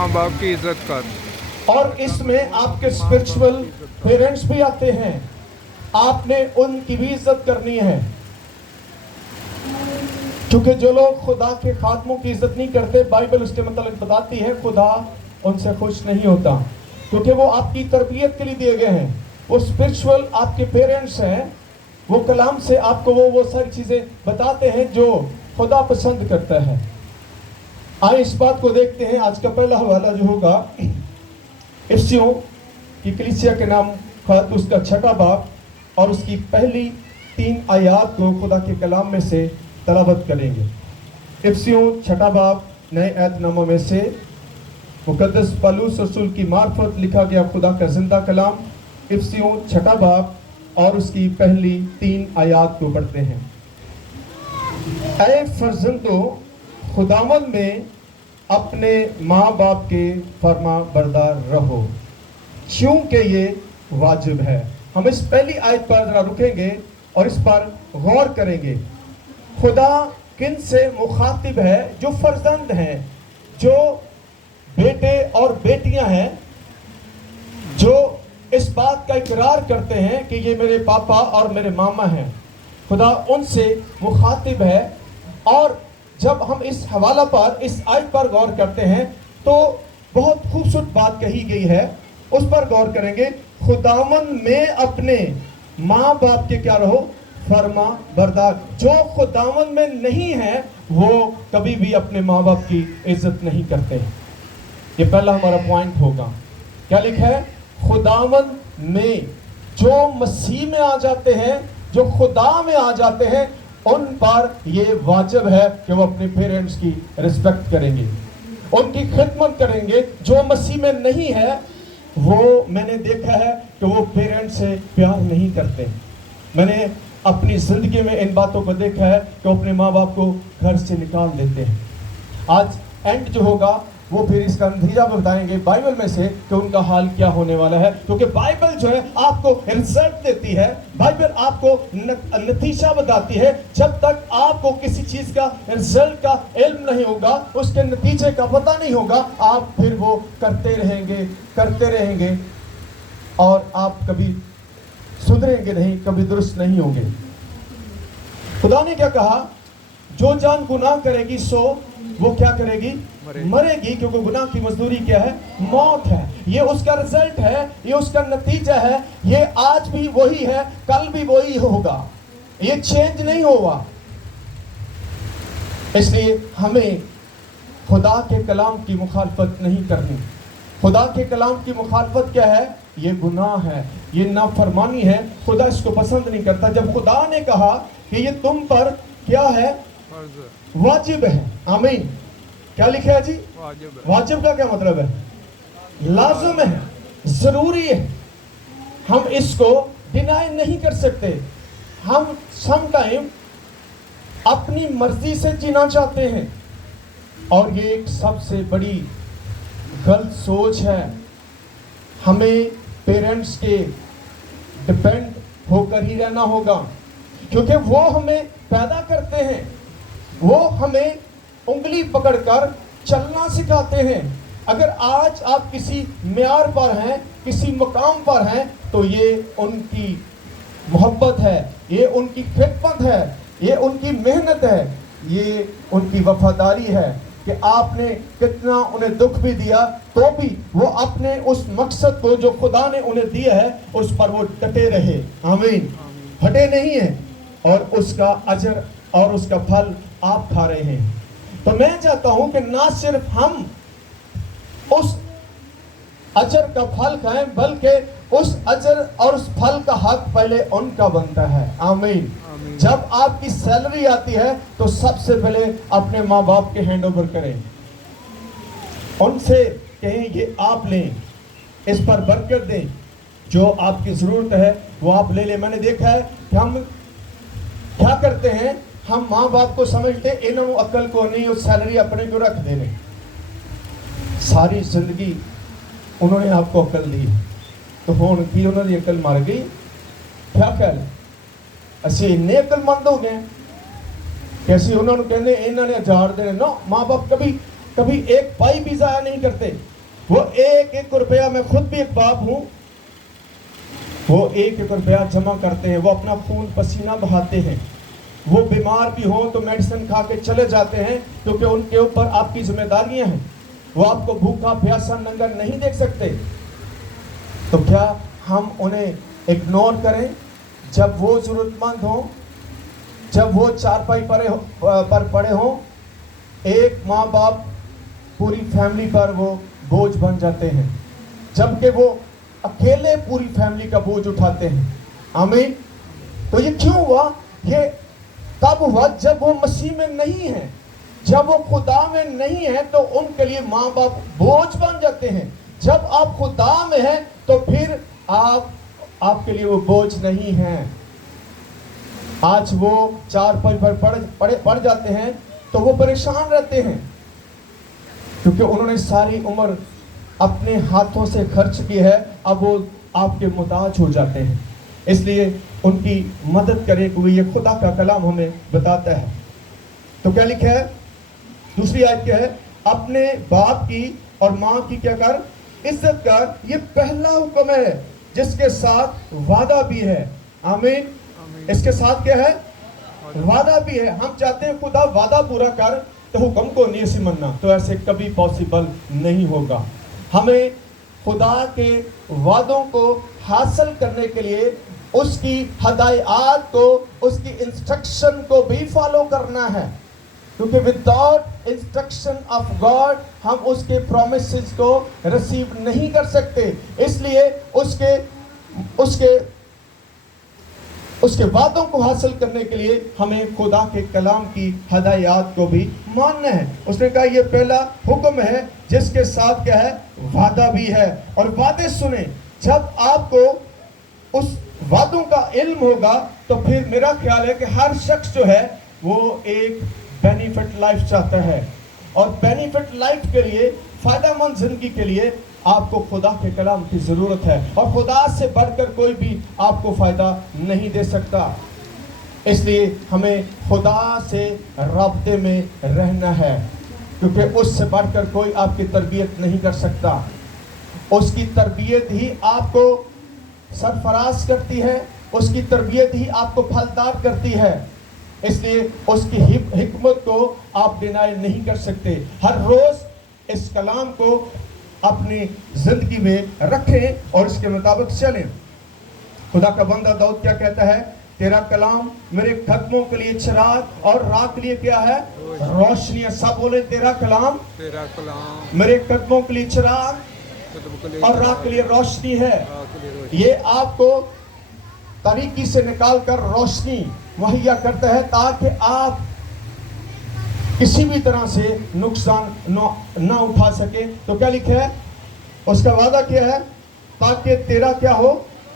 माँ बाप की इज्जत कर। और इसमें आपके स्पिरिचुअल पेरेंट्स भी आते हैं, आपने उनकी भी इज्जत करनी है, क्योंकि जो लोग खुदा के खातमों की इज्जत नहीं करते, बाइबल उसके मतलब बताती है खुदा उनसे खुश नहीं होता, क्योंकि वो आपकी तरबियत के लिए दिए गए हैं। वो स्पिरिचुअल आपके पेरेंट्स हैं, वो कलाम से आपको वो सारी चीज़ें बताते हैं जो खुदा पसंद करता है। आइए इस बात को देखते हैं। आज का पहला हवाला जो होगा इफ्सियों की कलीसिया के नाम खत, उसका 6वां बाब और उसकी पहली 3 आयात को खुदा के कलाम में से तलावत करेंगे। इफ्सियों 6वां बाब नए ऐतनामा में से मुकद्दस पौलुस रसूल की मार्फत लिखा गया खुदा का जिंदा कलाम। इफ्सियों 6वां बाब और उसकी पहली 3 आयात को पढ़ते हैं। ऐ फर्जंदों, खुदावंद में अपने माँ बाप के फर्मा बरदार रहो, क्योंकि ये वाजिब है। हम इस पहली आयत पर जरा रुकेंगे और इस पर गौर करेंगे। खुदा किन से मुखातिब है? जो फर्जंद हैं, जो बेटे और बेटियां हैं, जो इस बात का इकरार करते हैं कि ये मेरे पापा और मेरे मामा हैं। खुदा उनसे मुखातिब है। और जब हम इस हवाला पर, इस आयत पर गौर करते हैं तो बहुत खूबसूरत बात कही गई है, उस पर गौर करेंगे। खुदावंद में अपने माँ बाप के क्या रहो? फर्मा बरदार। जो खुदावंद में नहीं है वो कभी भी अपने माँ बाप की इज्जत नहीं करते। ये पहला हमारा पॉइंट होगा। क्या लिखा है? खुदावंद में, जो मसीह में आ जाते हैं, जो खुदा में आ जाते हैं, उन पर ये वाजिब है कि वो अपने पेरेंट्स की रिस्पेक्ट करेंगे, उनकी खिदमत करेंगे। जो मसीह में नहीं है वो, मैंने देखा है कि वो पेरेंट्स से प्यार नहीं करते। मैंने अपनी जिंदगी में इन बातों को देखा है कि वो अपने माँ बाप को घर से निकाल देते हैं। आज एंड जो होगा वो फिर इसका नतीजा बताएंगे बाइबल में से कि उनका हाल क्या होने वाला है, क्योंकि बाइबल जो है आपको रिजल्ट देती है, बाइबल आपको नतीजा बताती है। जब तक आपको किसी चीज का रिजल्ट का इल्म नहीं होगा, उसके नतीजे का पता नहीं होगा, आप फिर वो करते रहेंगे और आप कभी सुधरेंगे नहीं, कभी दुरुस्त नहीं होंगे। खुदा ने क्या कहा? जो जान गुनाह करेगी सो वो क्या करेगी? मरेगी, क्योंकि गुनाह की मजदूरी क्या है? मौत है। ये उसका रिजल्ट है, ये उसका नतीजा है। ये आज भी वही है, कल भी वही होगा, ये चेंज नहीं होगा। इसलिए हमें खुदा के कलाम की मुखालफत नहीं करनी। खुदा के कलाम की मुखालफत क्या है? ये गुनाह है, ये नाफरमानी है। खुदा इसको पसंद नहीं करता। जब खुदा ने कहा कि ये तुम पर क्या है? वाजिब है। आमीन। क्या लिखा है जी? वाजिब का क्या मतलब है? लाजिम है, जरूरी है। हम इसको डिनाई नहीं कर सकते। हम सम टाइम अपनी मर्जी से जीना चाहते हैं और ये एक सबसे बड़ी गलत सोच है। हमें पेरेंट्स के डिपेंड होकर ही रहना होगा, क्योंकि वो हमें पैदा करते हैं, वो हमें उंगली पकड़कर चलना सिखाते हैं। अगर आज आप किसी म्यार पर हैं, किसी मकाम पर हैं, तो ये उनकी मोहब्बत है, ये उनकी खिदमत है, ये उनकी मेहनत है, ये उनकी वफादारी है कि आपने कितना उन्हें दुख भी दिया तो भी वो अपने उस मकसद को जो खुदा ने उन्हें दिया है उस पर वो डटे रहे। आमीन। हटे नहीं है, और उसका अजर और उसका फल आप खा रहे हैं। तो मैं चाहता हूं कि ना सिर्फ हम उस अजर का फल खाएं, बल्कि उस अजर और उस फल का हक पहले उनका बनता है। आमीन। जब आपकी सैलरी आती है तो सबसे पहले अपने माँ बाप के हैंड ओवर करें, उनसे कहें ये आप लें, इस पर बरकत दें, जो आपकी जरूरत है वो आप ले लें। मैंने देखा है कि हम क्या करते हैं, हम माँ बाप को समझते इन्होंने अकल को नहीं, उस सैलरी अपने को रख देने। सारी जिंदगी उन्होंने आपको अकल दी तो हुण की उन्होंने अकल मर गई? क्या कह ਅਸੀਂ ਇੰਨੇ अकलमंद हो गए कि ਅਸੀਂ ਉਹਨਾਂ ਨੂੰ ਕਹਿੰਦੇ ਇਹਨਾਂ ਨੇ 1000 देने। नो, माँ बाप कभी कभी एक पाई भी जाया नहीं करते। वो एक एक रुपया, मैं खुद भी एक बाप हूं, वो एक एक रुपया जमा करते हैं, वो अपना खून पसीना बहाते हैं। वो बीमार भी हो तो मेडिसिन खा के चले जाते हैं, क्योंकि उनके ऊपर आपकी जिम्मेदारियां हैं। वो आपको भूखा प्यासा नंगा नहीं देख सकते। तो क्या हम उन्हें इग्नोर करें जब वो जरूरतमंद हो, जब वो चारपाई पर पड़े हों? एक माँ बाप पूरी फैमिली पर वो बोझ बन जाते हैं, जबकि वो अकेले पूरी फैमिली का बोझ उठाते हैं। आमीन। तो ये क्यों हुआ? ये तब हुआ जब वो मसीह में नहीं है। जब वो खुदा में नहीं है तो उनके लिए माँ बाप बोझ बन जाते हैं। जब आप खुदा में हैं तो फिर आपके लिए वो बोझ नहीं है। आज वो चारपाई पर पड़ जाते हैं तो वो परेशान रहते हैं, क्योंकि उन्होंने सारी उम्र अपने हाथों से खर्च की है। अब वो आपके मुताज हो जाते हैं, इसलिए उनकी मदद करें, क्योंकि ये खुदा का कलाम हमें बताता है। तो क्या लिखा है? दूसरी आयत क्या है? अपने बाप की और माँ की क्या कर? इज्जत कर। ये पहला हुक्म है जिसके साथ वादा भी है। आमीन। इसके साथ क्या है? वादा भी है। हम चाहते हैं खुदा वादा पूरा कर, तो हुक्म को नहीं से मनना, तो ऐसे कभी पॉसिबल नहीं होगा। हमें खुदा के वादों को हासिल करने के लिए उसकी हदायत को, उसकी इंस्ट्रक्शन को भी फॉलो करना है, क्योंकि विदाउट इंस्ट्रक्शन ऑफ गॉड हम उसके प्रोमिसेस को रिसीव नहीं कर सकते। इसलिए उसके वादों को हासिल करने के लिए हमें खुदा के कलाम की हदायत को भी मानना है। उसने कहा ये पहला हुक्म है जिसके साथ क्या है? वादा भी है। और वादे सुने। जब आपको उस वादों का इल्म होगा तो फिर मेरा ख्याल है कि हर शख्स जो है वो एक बेनिफिट लाइफ चाहता है, और बेनिफिट लाइफ के लिए, फायदेमंद जिंदगी के लिए आपको खुदा के कलाम की जरूरत है, और खुदा से बढ़कर कोई भी आपको फायदा नहीं दे सकता। इसलिए हमें खुदा से राब्ते में रहना है, क्योंकि उससे बढ़कर कोई आपकी तरबियत नहीं कर सकता। उसकी तरबियत ही आपको सरफराज करती है, उसकी तरबियत ही आपको फलदार करती है। इसलिए उसकी हिकमत को आप डिनाई नहीं कर सकते। हर रोज इस कलाम को अपनी जिंदगी में रखें और इसके मुताबिक चलें। खुदा का बंदा दाऊद क्या कहता है? तेरा कलाम मेरे कदमों के लिए चिराग और राह के लिए क्या है? रोशनी है। सब बोले तेरा कलाम मेरे कदमों के लिए चिराग और राह के लिए रोशनी है। ये आपको तरीकी से निकाल कर रोशनी मुहैया करता है, ताकि आप किसी भी तरह से नुकसान ना उठा सके। तो क्या लिखा है? उसका वादा क्या है? ताकि तेरा क्या हो?